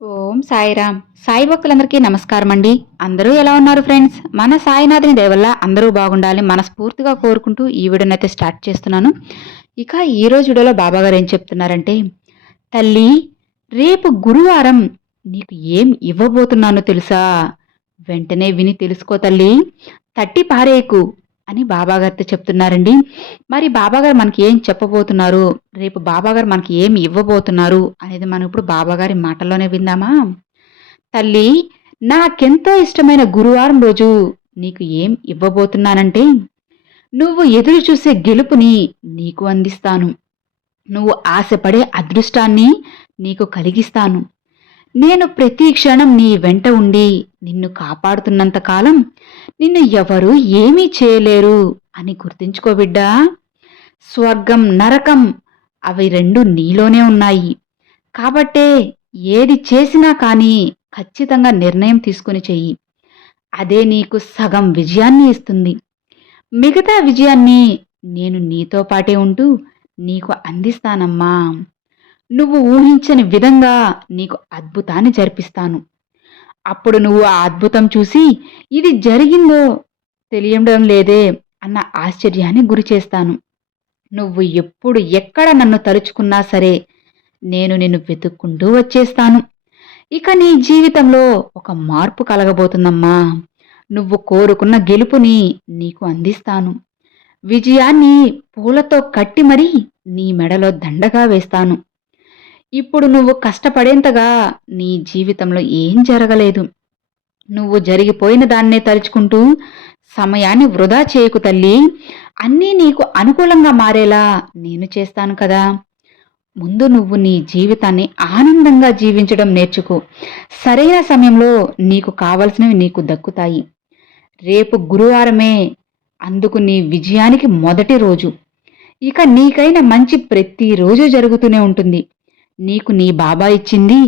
ఓం సాయిరామ్. సాయి భక్తులందరికీ నమస్కారం అండి అందరూ ఎలా ఉన్నారు ఫ్రెండ్స్? మన సాయినాథుని దయవల్ల అందరూ బాగుండాలి మనస్ఫూర్తిగా కోరుకుంటూ ఈ వీడియోని అయితే స్టార్ట్ చేస్తున్నాను. ఇక ఈ రోజు వీడియోలో బాబా గారు ఏం చెప్తున్నారంటే తల్లి రేపు గురువారం నీకు ఏం ఇవ్వబోతున్నానో తెలుసా? వెంటనే విని తెలుసుకో తల్లి. తట్టి పారేయకు. అని బాబాగారితో చెప్తున్నారండి. మరి బాబాగారు మనకి ఏం చెప్పబోతున్నారు? రేపు బాబాగారు మనకి ఏమి ఇవ్వబోతున్నారు? అనేది మనం ఇప్పుడు బాబాగారి మాటల్లోనే విందామా? తల్లి నాకెంతో ఇష్టమైన గురువారం రోజు నీకు ఏం ఇవ్వబోతున్నానంటే నువ్వు ఎదురు చూసే గెలుపుని నీకు అందిస్తాను. నువ్వు ఆశపడే అదృష్టాన్ని నీకు కలిగిస్తాను. నేను ప్రతి క్షణం నీ వెంట ఉండి నిన్ను కాపాడుతున్నంత కాలం నిన్ను ఎవరు ఏమీ చేయలేరు అని గుర్తుంచుకో బిడ్డా. స్వర్గం నరకం అవి రెండు నీలోనే ఉన్నాయి. కాబట్టే ఏది చేసినా కానీ ఖచ్చితంగా నిర్ణయం తీసుకుని చెయ్యి. అదే నీకు సగం విజయాన్ని ఇస్తుంది. మిగతా విజయాన్ని నేను నీతో పాటే ఉంటూ నీకు అందిస్తానమ్మా. నువ్వు ఊహించని విధంగా నీకు అద్భుతాన్ని జరిపిస్తాను. అప్పుడు నువ్వు ఆ అద్భుతం చూసి ఇది జరిగిందో తెలియడం లేదే అన్న ఆశ్చర్యాన్ని గురి చేస్తాను. నువ్వు ఎప్పుడు ఎక్కడ నన్ను తలుచుకున్నా సరే నేను నిన్ను వెతుక్కుంటూ వచ్చేస్తాను. ఇక నీ జీవితంలో ఒక మార్పు కలగబోతుందమ్మా. నువ్వు కోరుకున్న గెలుపుని నీకు అందిస్తాను. విజయాన్ని పూలతో కట్టి మరీ నీ మెడలో దండగా వేస్తాను. ఇప్పుడు నువ్వు కష్టపడేంతగా నీ జీవితంలో ఏం జరగలేదు. నువ్వు జరిగిపోయిన దాన్నే తలుచుకుంటూ సమయాన్ని వృధా చేయకు తల్లి. అన్నీ నీకు అనుకూలంగా మారేలా నేను చేస్తాను కదా. ముందు నువ్వు నీ జీవితాన్ని ఆనందంగా జీవించడం నేర్చుకో. సరైన సమయంలో నీకు కావలసినవి నీకు దక్కుతాయి. రేపు గురువారమే అందుకు నీ విజయానికి మొదటి రోజు. ఇక నీకైన మంచి ప్రతిరోజు జరుగుతూనే ఉంటుంది. నీకు నీ బాబా ఇచ్చింది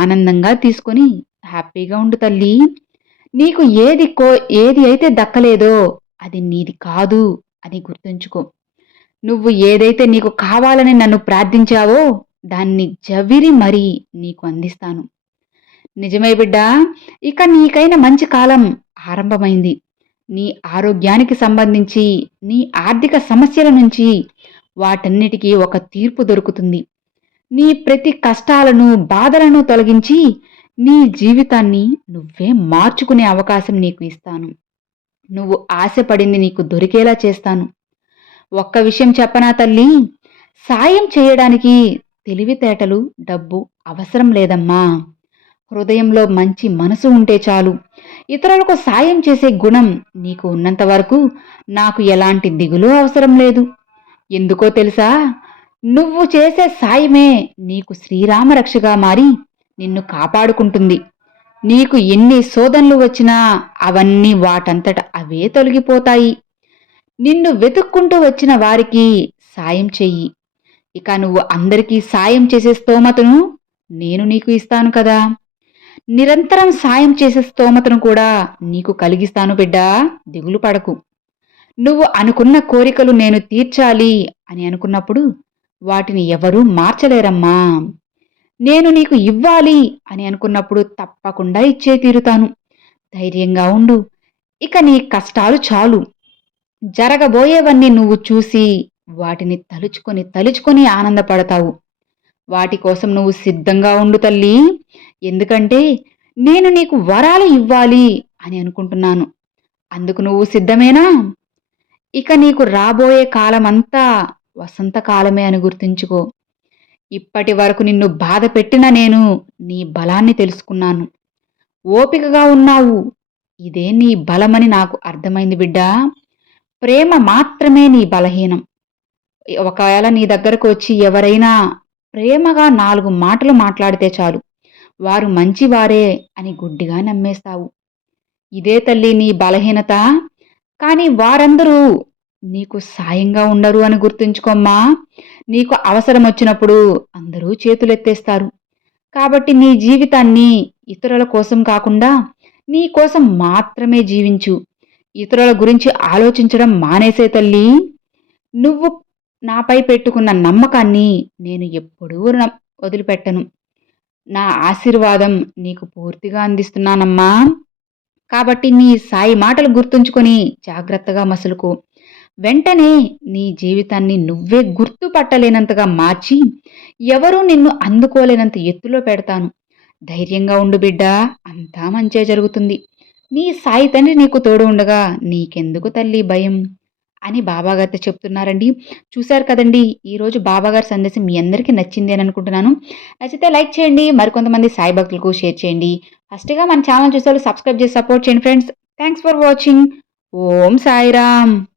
ఆనందంగా తీసుకొని హ్యాపీగా ఉండు తల్లి. నీకు ఏది కో ఏది అయితే దక్కలేదో అది నీది కాదు అని గుర్తుంచుకో. నువ్వు ఏదైతే నీకు కావాలని నన్ను ప్రార్థించావో దాన్ని జవిరి మరీ నీకు అందిస్తాను. నిజమే బిడ్డా ఇక నీకైన మంచి కాలం ఆరంభమైంది. నీ ఆరోగ్యానికి సంబంధించి నీ ఆర్థిక సమస్యల నుంచి వాటన్నిటికీ ఒక తీర్పు దొరుకుతుంది. నీ ప్రతి కష్టాలను బాధలను తొలగించి నీ జీవితాన్ని నువ్వే మార్చుకునే అవకాశం నీకు ఇస్తాను. నువ్వు ఆశపడింది నీకు దొరికేలా చేస్తాను. ఒక్క విషయం చెప్పనా తల్లి? సాయం చేయడానికి తెలివితేటలు డబ్బు అవసరం లేదమ్మా. హృదయంలో మంచి మనసు ఉంటే చాలు. ఇతరులకు సాయం చేసే గుణం నీకు ఉన్నంత వరకు నాకు ఎలాంటి దిగులు అవసరం లేదు. ఎందుకో తెలుసా? నువ్వు చేసే సాయమే నీకు శ్రీరామ రక్షగా మారి నిన్ను కాపాడుకుంటుంది. నీకు ఎన్ని శోధనలు వచ్చినా అవన్నీ వాటంతట అవే తొలగిపోతాయి. నిన్ను వెతుక్కుంటూ వచ్చిన వారికి సాయం చెయ్యి. ఇక నువ్వు అందరికీ సాయం చేసే స్తోమతను నేను నీకు ఇస్తాను కదా. నిరంతరం సాయం చేసే స్తోమతను కూడా నీకు కలిగిస్తాను బిడ్డా దిగులు పడకు. నువ్వు అనుకున్న కోరికలు నేను తీర్చాలి అని అనుకున్నప్పుడు వాటిని ఎవరూ మార్చలేరమ్మా. నేను నీకు ఇవ్వాలి అని అనుకున్నప్పుడు తప్పకుండా ఇచ్చే తీరుతాను. ధైర్యంగా ఉండు. ఇక నీ కష్టాలు చాలు. జరగబోయేవన్నీ నువ్వు చూసి వాటిని తలుచుకొని తలుచుకొని ఆనందపడతావు. వాటి కోసం నువ్వు సిద్ధంగా ఉండు తల్లి. ఎందుకంటే నేను నీకు వరాలు ఇవ్వాలి అని అనుకుంటున్నాను. అందుకు నువ్వు సిద్ధమేనా? ఇక నీకు రాబోయే కాలమంతా వసంతకాలమే అని గుర్తుంచుకో. ఇప్పటి వరకు నిన్ను బాధ పెట్టిన నేను నీ బలాన్ని తెలుసుకున్నాను. ఓపికగా ఉన్నావు. ఇదే నీ బలమని నాకు అర్థమైంది బిడ్డా. ప్రేమ మాత్రమే నీ బలహీనం. ఒకవేళ నీ దగ్గరకు వచ్చి ఎవరైనా ప్రేమగా నాలుగు మాటలు మాట్లాడితే చాలు. వారు మంచివారే అని గుడ్డిగా నమ్మేస్తావు. ఇదే తల్లి నీ బలహీనత. కానీ వారందరూ నీకు సాయంగా ఉండరు అని గుర్తుంచుకోమ్మా. నీకు అవసరం వచ్చినప్పుడు అందరూ చేతులెత్తేస్తారు. కాబట్టి నీ జీవితాన్ని ఇతరుల కోసం కాకుండా నీ కోసం మాత్రమే జీవించు. ఇతరుల గురించి ఆలోచించడం మానేసే తల్లి. నువ్వు నాపై పెట్టుకున్న నమ్మకాన్ని నేను ఎప్పుడూ వదిలిపెట్టను. నా ఆశీర్వాదం నీకు పూర్తిగా అందిస్తున్నానమ్మా. కాబట్టి నీ సాయి మాటలు గుర్తుంచుకొని జాగ్రత్తగా మసులుకో. వెంటనే నీ జీవితాన్ని నువ్వే గుర్తుపట్టలేనంతగా మార్చి ఎవరూ నిన్ను అందుకోలేనంత ఎత్తులో పెడతాను. ధైర్యంగా ఉండు బిడ్డా అంతా మంచే జరుగుతుంది. నీ సాయి తండ్రి నీకు తోడు ఉండగా నీకెందుకు తల్లి భయం? అని బాబాగారితో చెప్తున్నారండి. చూశారు కదండి ఈరోజు బాబాగారి సందేశం మీ అందరికీ నచ్చింది అని అనుకుంటున్నాను. నచ్చితే లైక్ చేయండి మరికొంతమంది సాయి భక్తులకు షేర్ చేయండి. ఫస్ట్గా మన ఛానల్ చూసే సబ్స్క్రైబ్ చేసి సపోర్ట్ చేయండి friends. Thanks for watching. Om Sairam.